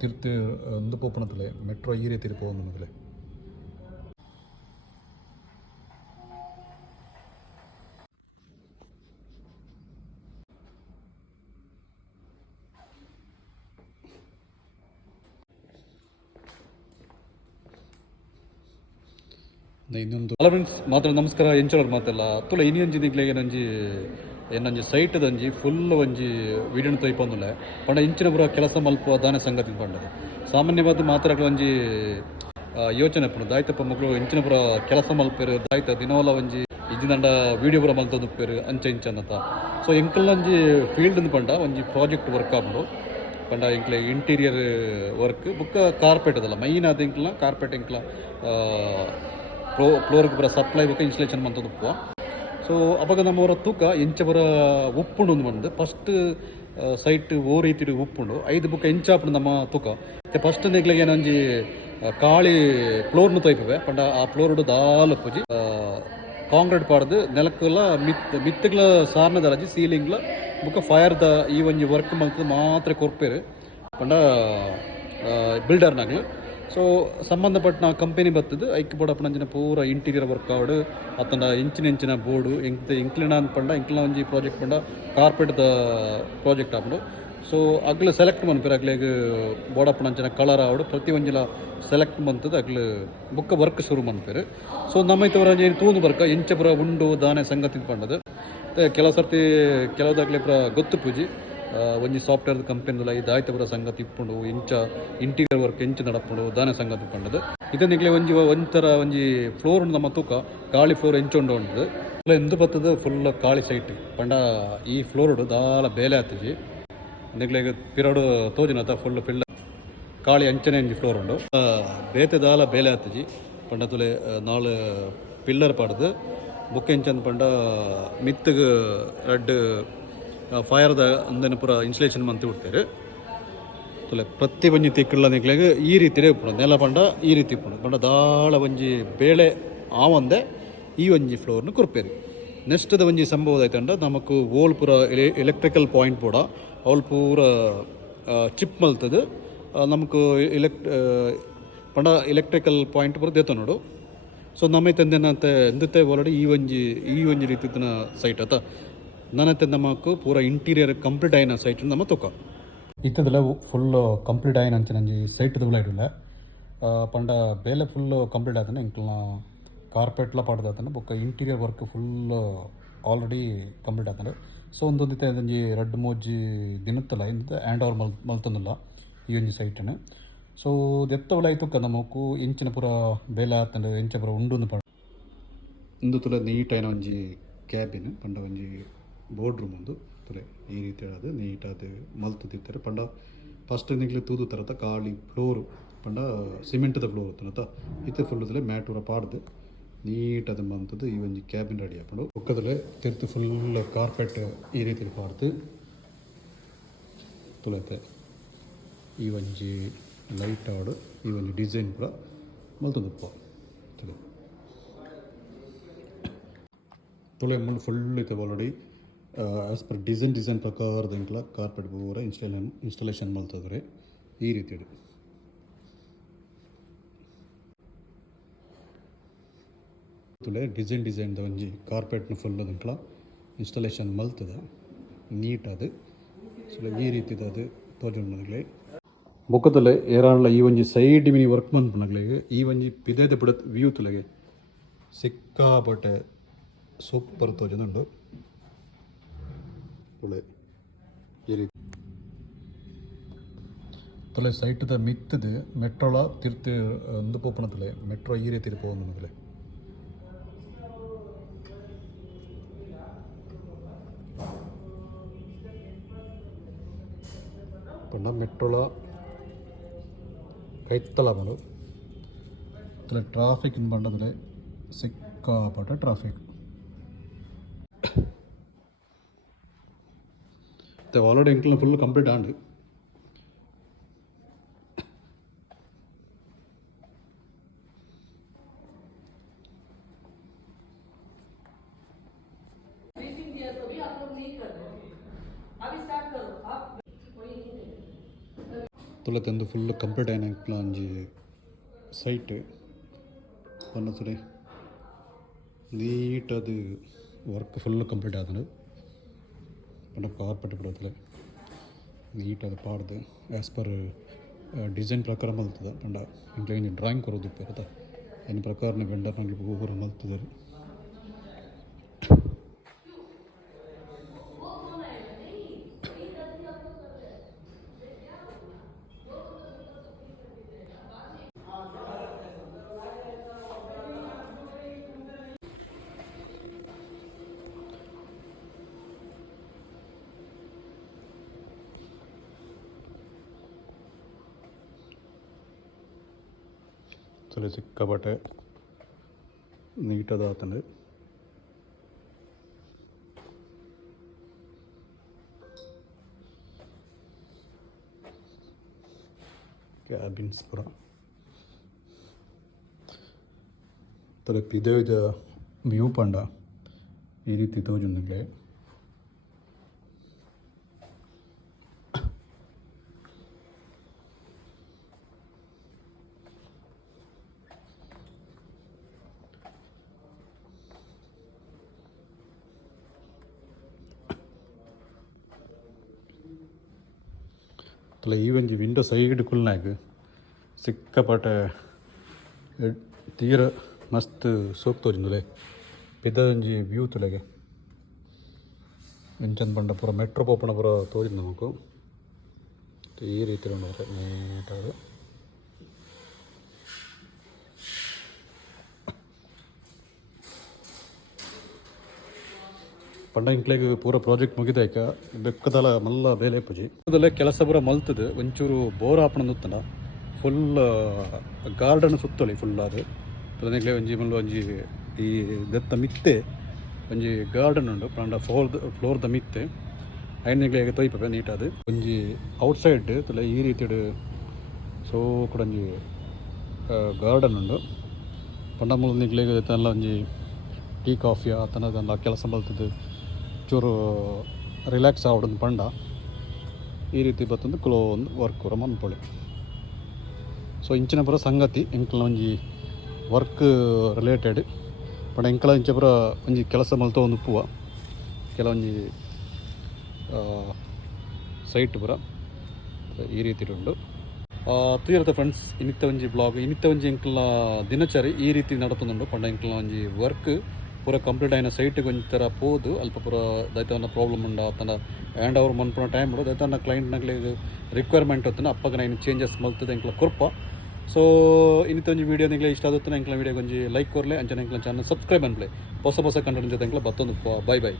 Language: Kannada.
ತಿರ್ತಿ ಒಂದು ಪೋಪಣತಲೆ ಮೆಟ್ರೋ ಈ ರೀತಿ പോകുന്നതിലെ ಇನ್ನೊಂದು ಹಲೋ ಫ್ರೆಂಡ್ಸ್ ಮಾತ್ರ ನಮಸ್ಕಾರ ಎಂಚೋರ್ ಮಾತಲ್ಲ ತುಲ ಇನ್ನೊಂಜಿ ನಿಗ್ಲೆಗೆ ನಂಜಿ ಸೈಟ್ ದಂಜಿ ಫುಲ್ ಒಂಜಿ ವೀಡಿಯೋನ ತೊಯ್ಪಂದುಲ್ಲ ಪಂಡ ಇಂಚಿನ ಪೂರ ಕೆಲಸ ಮಲ್ಪ ದಾನೆ ಸಂಗತಿ ಪಂಡದು ಸಾಮಾನ್ಯವಾದ ಮಾತ್ರ ಒಂಜಿ ಯೋಚನೆ ಪುಂಡು ದಾಯ್ತಪ್ಪ ಮಕ್ಕಳು ಇಂಚಿನ ಪೂರ ಕೆಲಸ ಮಲ್ಪೇರು ದಾಯ್ತ ದಿನವಲ್ಲ ಒಂಜಿ ಇಜ್ಜಿಂದ ವೀಡಿಯೋ ಪೂರ ಮಲ್ತೊಂದುಪ್ಪೇರು ಅಂಚೆ ಇಂಚನ್ನತ ಸೊ ಎಂಕಲ್ನಂಜಿ ಫೀಲ್ಡ್ ಪಂಡ ಒಂಜಿ ಪ್ರಾಜೆಕ್ಟ್ ವರ್ಕ್ ಆಪುಂಡು ಪಂಡ ಇಂಕ್ಲೆ ಇಂಟೀರಿಯರ್ ವರ್ಕ್ ಬುಕ್ಕ ಕಾರ್ಪೆಟ್ ಅದಲ್ಲ ಮೈನ್ ಅದು ಇಂಕ್ಲ ಕಾರ್ಪೆಟ್ ಇಂಕ್ಲ ಫ್ಲೋರ್ಗೆ ಬರೋ ಸಪ್ಲೈ ಬೇಕು ಇನ್ಸ್ಟಾಲೇಷನ್ ಮಂತದಪ್ಪ ಸೊ ಅವಾಗ ನಮ್ಮವರ ತೂಕ ಎಂಚ ಬರ ಉಪ್ಪುಂಡು ಒಂದು ಬಂದು ಫಸ್ಟ್ ಸೈಟ್ ಓ ರೀತಿ ಉಪ್ಪುಂಡು 5 ಬುಕ್ಕ ಎಂಚಾಪುಂಡು ನಮ್ಮ ತೂಕ ಫಸ್ಟ್ ನೆಗ್ಲಿಗೆ ಏನೊಂಜಿ ಕಾಳಿ ಫ್ಲೋರ್ನು ತೊಯ್ಪವೆ ಪಂಡ ಆ ಫ್ಲೋರ್ಡು ದಾಲಪ್ಪುಜಿ ಕಾಂಕ್ರೀಟ್ ಪಾಡ್ದು ನೆಲಕ್ಕಲ್ಲ ಮಿತ್ತಗ್ಲ ಸಾರ್ನದ ರಜಿ ಸೀಲಿಂಗ್ಲ ಬುಕ್ಕ ಫೈರ್ದ ಈ ಒಂಜಿ ವರ್ಕ್ ಮಲ್ತದ ಮಾತ್ರ ಕೊರ್ಪೇರು ಪಂಡ ಬಿಲ್ಡರ್ನಾಗ್ಲು ಸೊ ಸಂಬಂಧಪಟ್ಟ ಕಂಪನಿ ಬರ್ತದೆ ಐಕ್ ಬೋಡಪ್ಪನಂಚಿನ ಪೂರ ಇಂಟೀರಿಯರ್ ವರ್ಕ್ ಆವಡು ಅತ್ತಂಡ ಇಂಚಿನ ಬೋರ್ಡು ಇಂಕ್ಲಿನ ಪಂಡ ಇಂಕ್ಲಿನ ಒಂಜಿ ಪ್ರಾಜೆಕ್ಟ್ ಪಂಡ ಕಾರ್ಪೆಟ್ದ ಪ್ರಾಜೆಕ್ಟ್ ಆಪುಂಡು ಸೊ ಅಗ್ಲು ಸೆಲೆಕ್ಟ್ ಮನ್ಪೇರು ಅಗ್ಲಿಗೆ ಬೋಡಪ್ಪನಂಚಿನ ಕಲರ್ ಆವಡು ಪ್ರತಿ ಒಂಜಿಲ ಸೆಲೆಕ್ಟ್ ಮಂತದ ಅಗ್ಲು ಬುಕ್ಕ ವರ್ಕ್ ಶುರು ಮನ್ಪೇರು ಸೊ ನಮ್ಮೈತವರ ಏನು ತೂಂದು ಬರ್ಕ ಎಂಚ ಪುರ ಉಂಡು ದಾನೆ ಸಂಗತಿ ಪಂಡದು ಕೆಲವು ಸರ್ತಿ ಕೆಲವುದಾಗ್ಲಿ ಪುರ ಗೊತ್ತು ಪೂಜಿ ಒಂಜಿ ಸಾಫ್ಟ್ವೇರ್ ಕಂಪನಿಲ ಈ ದಾಯ್ತ ಪುರ ಸಂಗತಿ ಇಪ್ಪುಂಡು ಇಂಚ ಇಂಟೀರಿಯರ್ ವರ್ಕ್ ಎಂಚ ನಡಪುಂಡು ದಾನೆ ಸಂಗತಿ ಪಂಡದು ಇದನ್ನಿಗ್ಲೆ ಒಂಥರ ಒಂಜಿ ಫ್ಲೋರ್ ನಮ್ಮ ತೂಕ ಕಾಳಿ ಫ್ಲೋರ್ ಎಂಚುಂಡು ಉಂಟು ಎಂದು ಬರ್ತದೆ ಫುಲ್ ಕಾಳಿ ಸೈಟ್ ಪಂಡ ಈ ಫ್ಲೋರ್ಡು ದಾಲ ಬೇಲೆ ಆತಜಿ ನಿಗ್ಲೆಗ್ ಪಿರಡು ತೋಜಿನತ ಫುಲ್ ಫಿಲ್ ಕಾಳಿ ಅಂಚನೆ ಒಂಜಿ ಫ್ಲೋರ್ ಉಂಡು ಬೇತೆ ದಾಲ ಬೇಲೆ ಆತಜಿ ಪಂಡ ತುಲೆ ನಾಲ್ ಪಿಲ್ಲರ್ ಪಾಡ್ದು ಬುಕ್ ಎಂಚಂದ್ ಪಂಡ ಮಿತ್ತಗ್ ರೆಡ್ ಫೈರ್ದ ಅಂದನ ಪೂರ ಇನ್ಸ್ಟಾಲೇಷನ್ ಮಂತ್ ಬಿಡ್ತಾರೆ ತುಲೆ ಪ್ರತಿ ಒಂಜಿ ತಿಕ್ಕಲ್ಲ ನಿಗ್ಲೆಗ್ ಈ ರೀತಿಯೇ ಉಪ್ಪುಂಡು ನೆಲ ಪಂಡ ಈ ರೀತಿ ಉಪ್ಪುಂಡು ಪಂಡ ದಾಳ ಒಂಜಿ ಬೇಳೆ ಆವಂದೆ ಈ ಒಂಜಿ ಫ್ಲೋರ್ನು ಕೊರ್ಪೇರಿ ನೆಕ್ಸ್ಟ್ದ ಒಂಜಿ ಸಂಭವ ಆಯ್ತಂಡ ನಮಕ್ ಓಲ್ ಪೂರ ಎಲೆಕ್ಟ್ರಿಕಲ್ ಪಾಯಿಂಟ್ ಪೂರ ಅವಳು ಪೂರ ಚಿಪ್ ಮಲ್ತದು ನಮಕ್ ಪಂಡ ಎಲೆಕ್ಟ್ರಿಕಲ್ ಪಾಯಿಂಟ್ ಪೂರ ದೇತ ನೋಡು ಸೊ ನಮ್ಮೈತೆ ಎಂದತೆ ಆಲ್ರೆಡಿ ಈ ಒಂಜಿ ರೀತಿಯ ಸೈಟ್ ಆತ ನನ್ನತ್ತೆ ನಮಕ್ ಪೂರ ಇಂಟೀರಿಯರ್ ಕಂಪ್ಲೀಟ್ ಆಯ್ನ ಸೈಟ್ ನಮ್ಮ ತೂಕ ಇತ್ತದಲ್ಲ ಫುಲ್ ಕಂಪ್ಲೀಟ್ ಆಯ್ನ ಅಂಚೆ ನಂಜಿ ಸೈಟ್ದ ಇಡಲ್ಲ ಪಂಡ ಬೇಲೆ ಫುಲ್ ಕಂಪ್ಲೀಟ್ ಆತನ ಇಂಕ್ಲ ಕಾರ್ಪೆಟ್ಲ ಪಾಡ್ದಾತನ ಬೊಕ್ಕ interior work full already complete ಆತಂಡು ಸೊ ಒಂದೊಂದಿತ್ತೆ ಒಂಜಿ 2-3 ದಿನತ್ತಲ್ಲ ಇಂದ ಹ್ಯಾಂಡ್ ಓವರ್ ಮಲ್ತೊಂದಿಲ್ಲ ಈ ಒಂಜಿ ಸೈಟ್ನ ಸೊ ದೆತ್ತವಳ ಆಯ್ತು ನಮಕು ಎಂಚಿನ ಪೂರ ಬೇಲೆ ಆತಂಡು ಎಂಚ ಪೂರ ಉಂಡು ಪಂಡ ಇಂದು ತುಲ ನೀಟ್ ಆಯ್ನ ಒಂಜಿ ಕ್ಯಾಬಿನ್ ಪಂಡ ಒಂಜಿ ಬೋರ್ಡ್ ರೂಮ್ ಒಂದು ತುಲೆ ಈ ರೀತಿ ಹೇಳೋದು ನೀಟಾದ ಮಲ್ತದಿರ್ತಾರೆ ಪಂಡ ಫಸ್ಟ್ ನಿಗ್ಲಿ ತೂದು ತರತ ಕಾಳಿ ಫ್ಲೋರು ಪಂಡ ಸಿಮೆಂಟ್ದ ಫ್ಲೋರ್ ಇತ್ತನತ ಇತ್ತೆ ಫುಲ್ ತುಲೆ ಮ್ಯಾಟ್ ಊರ ಪಾಡ್ದು ನೀಟಾದ ಮಂತದ್ದು ಈ ಒಂಜಿ ಕ್ಯಾಬಿನ್ ರೆಡಿ ಆಪಂಡು ಒಕ್ಕದಲ್ಲೇ ತಿರ್ತು ಫುಲ್ ಕಾರ್ಪೆಟ್ ಈ ರೀತಿ ಪಾಡ್ದು ತುಲತೆ ಈ ಒಂಜಿ ಲೈಟ್ ಆಡು ಈ ಒಂಜಿ ಡಿಸೈನ್ ಪೂರ ಮಲ್ತದಪ್ಪ ತುಲೆ ತುಲೆ ಮುಂದೆ ಫುಲ್ ಇತ್ತು ಆಲ್ರೆಡಿ ಆ್ಯಸ್ ಪರ್ ಡಿಸೈನ್ ಪ್ರಕಾರದ ಇಂಕ್ಲ ಕಾರ್ಪೆಟ್ ಪೂರ ಇನ್ಸ್ಟಾಲೇಷನ್ ಮಲ್ತದ್ರೆ ಈ ರೀತಿ ತುಲೆ ಡಿಸೈನ್ದ ಒಂಜಿ ಕಾರ್ಪೆಟ್ನ ಫುಲ್ ಇಂಕ್ಲ ಇನ್ಸ್ಟಾಲೇಷನ್ ಮಲ್ತದ ನೀಟ್ ಅದು ಸೊ ಈ ರೀತಿದ ಅದು ತೋಜುಂಡು ಬೊಕ್ಕದಲ್ಲೇ ಏರಾಣ್ಲ ಈ ಒಂಜಿ ಸೈಡ್ ಮಿನಿ ವರ್ಕ್ ಮನ್ಪುನಗ್ಲೆಗೆ ಈ ಒಂಜಿ ಪಿದೇದ ಬಿಡ ವ್ಯೂ ತುಲೆಗೆ ಸಿಕ್ಕಾಪಟ್ಟೆ ಸೂಪರ್ ತೋಜುಂಡು ಈ ರೀತಿ ತೊಲೆ ಸೈಟ್ದ ಮಿತ್ತದು ಮೆಟ್ರೋಳ ತಿರ್ತಿ ಒಂದು ಪೋಪಣತಲೆ ಮೆಟ್ರೋ ಈ ರೀತಿ പോകുന്നതിലെ ಪಂಡ ಮೆಟ್ರೋಳ ಕೈತ್ತಲ ಬಂದು ತಲೆ ಟ್ರಾಫಿಕ್ ಪಂಡದಲೆ ಸಿಕ್ಕಾಪಟ್ಟೆ ಟ್ರಾಫಿಕ್ ಆಲ್ರೆಡಿ ಇಂಕ್ಲ ಫುಲ್ ಕಂಪ್ಲೀಟ್ ಆಂಡು ತುಳತೆಂದು ಫುಲ್ ಕಂಪ್ಲೀಟ್ ಆಯ್ನ ಒಂಜಿ ಸೈಟ್ ಪನ್ನತುಲೆ ನೀಟ್ ಅದು ವರ್ಕ್ ಫುಲ್ ಕಂಪ್ಲೀಟ್ ಆದನು ಪಂಡ ಕಾರ್ಪೆಟ್ ಬಿಡೋತಲೆ ನೀಟ್ ಅದು ಪಾಡ್ದು ಆ್ಯಸ್ ಪರ್ ಡಿಸೈನ್ ಪ್ರಕಾರ ಮಲ್ತದ ಪಂಡ ಇಂಕ್ಲ ಡ್ರಾಯಿಂಗ್ ಕೊರೋದು ಇರ್ತ അതിന് പ്രകാരം വെണ്ടറിനെ ഊഹർ മൽത്തുതരും ಸಿಕ್ಕಾಪಟ್ಟೆ ನೀಟದಾತಂದು ಕ್ಯಾಬಿನ್ಸ್ ಪೂರ ತಲುಪಿ ಇದು ವ್ಯೂ ಪಂಡ ಈ ರೀತಿ ತೋಜುಂದಿಗೆ ಈ ಒಂಜಿ ವಿಂಡೋ ಸೈಡ್ ಕುಲ್ನಾಗ ಸಿಕ್ಕಾಪಟ್ಟೆ ತೀರ ಮಸ್ತ್ ಸೋಕ್ ತೋಜುಂದುಲೆ ಪಿದ್ದೊಂಜಿ ವ್ಯೂ ತುಲೆಗೆ ಎಂಚಂದ ಪಂಡ ಪೂರ ಮೆಟ್ರೋ ಪೋಪಣ ಪೂರ ತೋಜುಂಡು ನಮಕು ಈ ರೀತಿ ಉಂಡು ನೀಟಾದ ಪಂಡ ಇಂಕ್ಲೆಗ್ ಪೂರ ಪ್ರಾಜೆಕ್ಟ್ ಮುಗಿದಾಯ್ಕ ಬೆಕ್ಕದಲ ಮಲ್ಲ ಬೇಲೆ ಪೂಜಿ ಅದಲ್ಲೇ ಕೆಲಸ ಪೂರ ಮಲ್ತದು ಒಂಚೂರು ಬೋರ್ ಆಪಣ ನುತ್ತನ ಫುಲ್ ಗಾರ್ಡನ್ ಸುತ್ತೊಳಿ ಫುಲ್ ಅದು ಅದನ್ನೆಗ್ಲೇ ಒಂಜಿ ಮಲ್ಲ ಒಂಜಿ ಈ ದೆತ್ತ ಮಿತ್ತೆ ಒಂಜಿ ಗಾರ್ಡನ್ ಉಂಡು ಪಂಡ ಫ್ಲೋರ್ದ ಮಿತ್ತೆ ಐನೆಗ್ಲೇ ತೊಯ್ಪೆ ನೀಟಾದ ಒಂಜಿ ಔಟ್ಸೈಡ್ ತುಲೆ ಈ ರೀತಿ ಸೋ ಕೂಡ ಒಂಜಿ ಗಾರ್ಡನ್ ಉಂಡು ಪಂಡ ಮುಲ್ಲ ನಿಗ್ಲೆಗ್ ಎಲ್ಲ ಒಂಜಿ ಟೀ ಕಾಫಿ ಆತನದೆಲ್ಲ ಕೆಲಸ ಮಲ್ತದ್ದು ಚೂರು ರಿಲ್ಯಾಕ್ಸ್ ಆವಡೊಂದು ಪಂಡ ಈ ರೀತಿ ಬತ್ತಂದು ಕುಲೋ ಒಂದು ವರ್ಕ್ ಪೂರ ಮನ್ಪೊಳಿ ಸೊ ಇಂಚಿನ ಪೂರ ಸಂಗತಿ ಎಂಕ್ಲ ಒಂಜಿ ವರ್ಕ್ ರಿಲೇಟೆಡ್ ಪಂಡ ಎಂಕ್ಲ ಇಂಚ ಪೂರ ಒಂಜಿ ಕೆಲಸ ಮಲ್ತ ಒಂದು ಉಪ್ಪುವ ಕೆಲವೊಂಜಿ ಸೈಟ್ ಪೂರ ಈ ರೀತಿ ಉಂಡು ತುಯರ್ದ ಫ್ರೆಂಡ್ಸ್ ಇನ್ನಿತ್ತ ಒಂಜಿ ಬ್ಲಾಗ್ ಇನ್ನಿತ್ತ ಒಂಜಿ ಎಂಕ್ಲ ದಿನಚರಿ ಈ ರೀತಿ ನಡತುಂಡು ಪಂಡ ಎಂಕ್ಲ ಒಂಜಿ ವರ್ಕ್ ಪೂರ ಕಂಪ್ಲೀಟ್ ಆಯ್ನ ಸೈಟ್ಗೆ ಒಂಥರ ಪೋದು ಅಲ್ಪ ಪೂರ ದೈತವನ್ನ ಪ್ರಾಬ್ಲಮ್ ಉಂಡ ಅತನ ಹ್ಯಾಂಡ್ ಓವರ್ ಮನ್ಪುನ ಟೈಮ್ ಉಂಡು ದೈತವನ್ನ ಕ್ಲೈಂಟ್ನಾಗ್ಲಿ ಇದು ರಿಕ್ವೈರ್ಮೆಂಟ್ ಹೊತ್ತನ ಅಪ್ಪಗ ಏನು ಚೇಂಜಸ್ ಮಲ್ತದೆ ಎಂಕ್ಲ ಕೊರ್ಪ ಸೊ ಇನ್ನಿತ್ತ ಒಂಜಿ ವೀಡಿಯೋ ನಿಂಗ್ಲೆ ಇಷ್ಟ ಆದತ್ತನ ಎಂಕ್ಲ ವೀಡಿಯೋಗೆ ಒಂಜಿ ಲೈಕ್ ಕೊರ್ಲೆ ಅಂಚನೆ ಎಂಕ್ಲ ಚಾನಲ್ ಸಬ್ಸ್ಕ್ರೈಬ್ ಅನ್ಪ್ಲೆ ಹೊಸ ಕಂಟೆಂಟ್ ಜೊತೆ ಎಂಕ್ಲ ಬತ್ತೊಂದು ಬೈ ಬೈ.